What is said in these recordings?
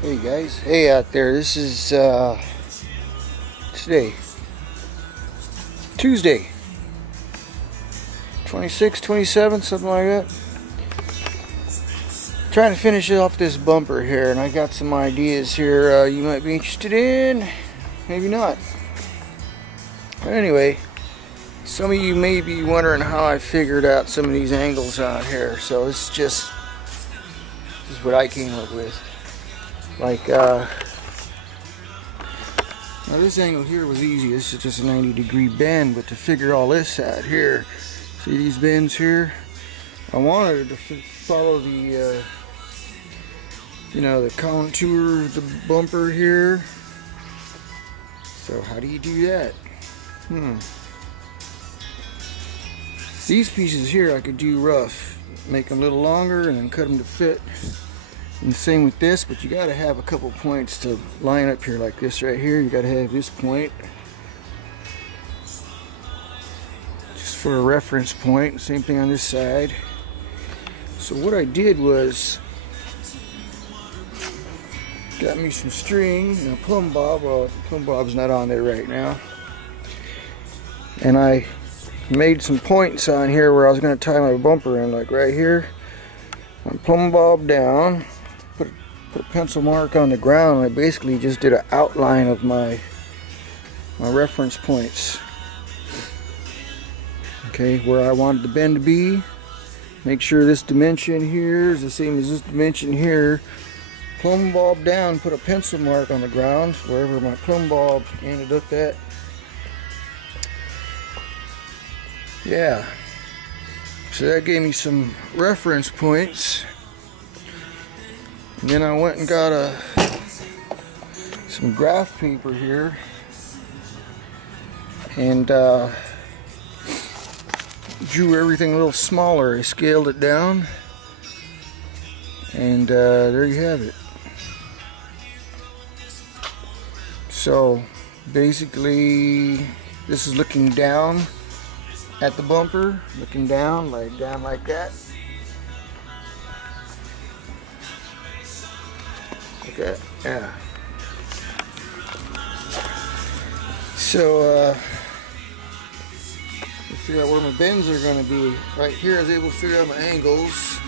Hey guys, hey out there, this is today, Tuesday, 26, 27, something like that. Trying to finish off this bumper here, and I got some ideas here you might be interested in, maybe not. But anyway, some of you may be wondering how I figured out some of these angles out here, so this is what I came up with. Like, now this angle here was easy. This is just a 90-degree bend, but to figure all this out here, see these bends here? I wanted to follow the, the contour of the bumper here. So how do you do that? These pieces here I could do rough, make them a little longer, and then cut them to fit. And the same with this, but you gotta have a couple points to line up here, like this right here. You gotta have this point just for a reference point. Same thing on this side. So what I did was got me some string and a plumb bob. Well, the plumb bob's not on there right now. And I made some points on here where I was gonna tie my bumper in, like right here. My plumb bob down. Put a pencil mark on the ground. I basically just did an outline of my reference points. Okay, where I wanted the bend to be. Make sure this dimension here is the same as this dimension here. Plumb bob down, put a pencil mark on the ground wherever my plumb bob ended up at. Yeah. So that gave me some reference points. And then I went and got some graph paper here and drew everything a little smaller. I scaled it down, and there you have it. So basically this is looking down at the bumper, looking down like that. Okay, yeah. So figure out where my bends are going to be. Right here I was able to figure out my angles.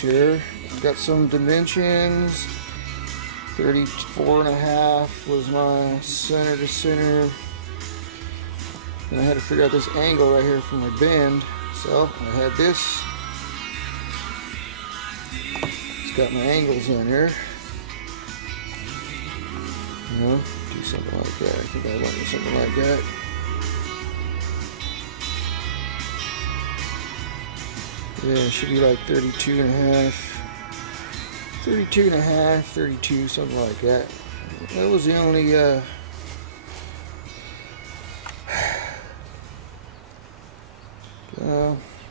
Here. I've got some dimensions. 34.5 was my center to center. And I had to figure out this angle right here for my bend. So I had this. Got my angles on here. Do something like that. I think I wanted something like that. Yeah, it should be like 32.5, 32, something like that. That was the only that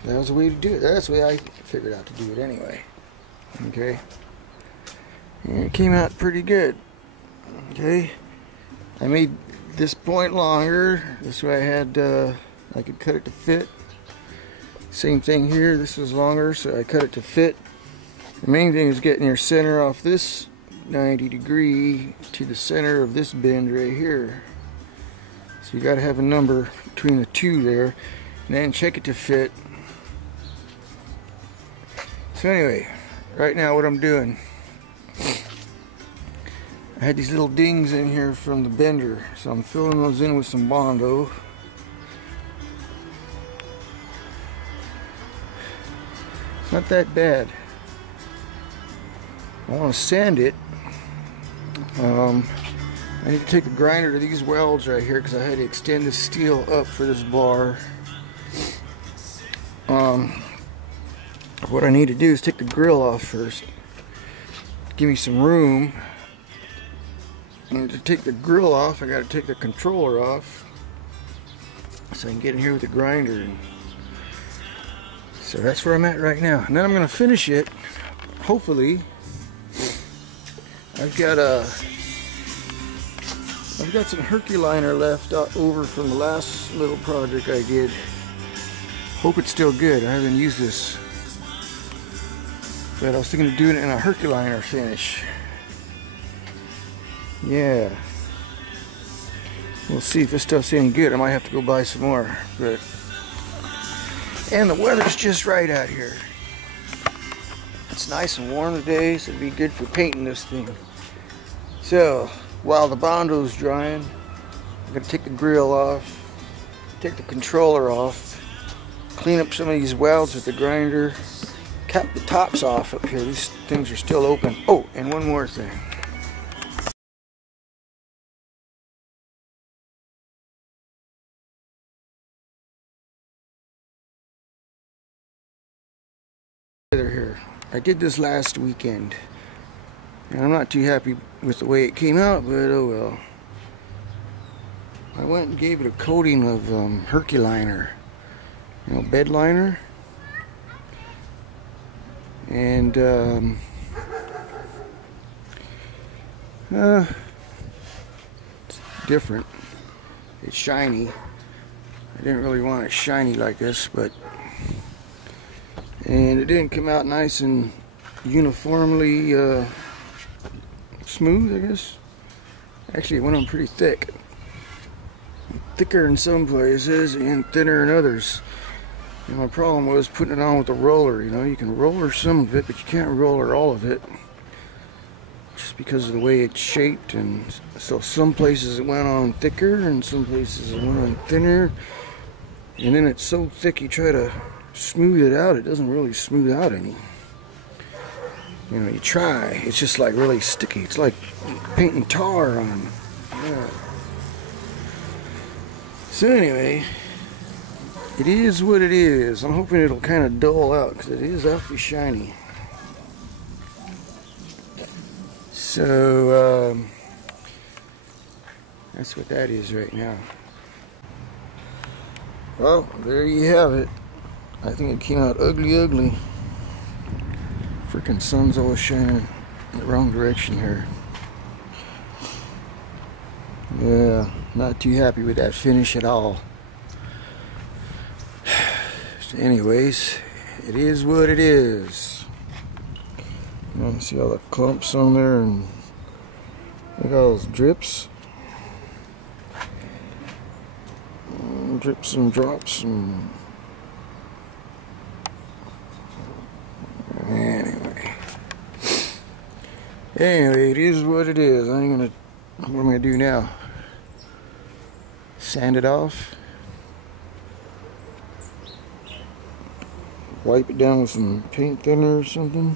was the way to do it. That's the way I figured out to do it anyway. Okay, and it came out pretty good. Okay, I made this point longer. This way I had I could cut it to fit. Same thing here. This was longer, so I cut it to fit. The main thing is getting your center off this 90-degree to the center of this bend right here. So you got to have a number between the two there, and then check it to fit. So anyway. Right now what I'm doing, I had these little dings in here from the bender, so I'm filling those in with some Bondo. It's not that bad. I want to sand it. I need to take a grinder to these welds right here because I had to extend the steel up for this bar. What I need to do is take the grill off first. Give me some room. And to take the grill off, I got to take the controller off so I can get in here with the grinder. So that's where I'm at right now. And then I'm going to finish it. Hopefully, I've got some Herculiner left over from the last little project I did. Hope it's still good. I haven't used this But I was thinking of doing it in a Herculiner finish. Yeah. We'll see if this stuff's any good. I might have to go buy some more. But and the weather's just right out here. It's nice and warm today, so it'd be good for painting this thing. So while the Bondo's drying, I'm gonna take the grill off, take the controller off, clean up some of these welds with the grinder, cap the tops off up here. These things are still open. Oh, and one more thing. Here. I did this last weekend, and I'm not too happy with the way it came out, but oh well. I went and gave it a coating of Herculiner, you know, bed liner, and it's different. It's shiny. I didn't really want it shiny like this, but and it didn't come out nice and uniformly smooth, I guess. Actually, it went on pretty thick. Thicker in some places and thinner in others. And my problem was putting it on with a roller. You know, you can roller some of it, but you can't roller all of it, just because of the way it's shaped. And so some places it went on thicker, and some places it went on thinner. And then it's so thick you try to smooth it out, it doesn't really smooth out any. You know, you try, it's just like really sticky. It's like painting tar on. Yeah. So anyway, it is what it is. I'm hoping it'll kind of dull out because it is awfully shiny. So that's what that is right now. Well, there you have it. I think it came out ugly, ugly. Freaking sun's always shining in the wrong direction here. Yeah, not too happy with that finish at all. So anyways, it is what it is. You see all the clumps on there, and look at all those drips. Drips and drops and Anyway, it is what it is. What am I gonna do now? Sand it off, wipe it down with some paint thinner or something.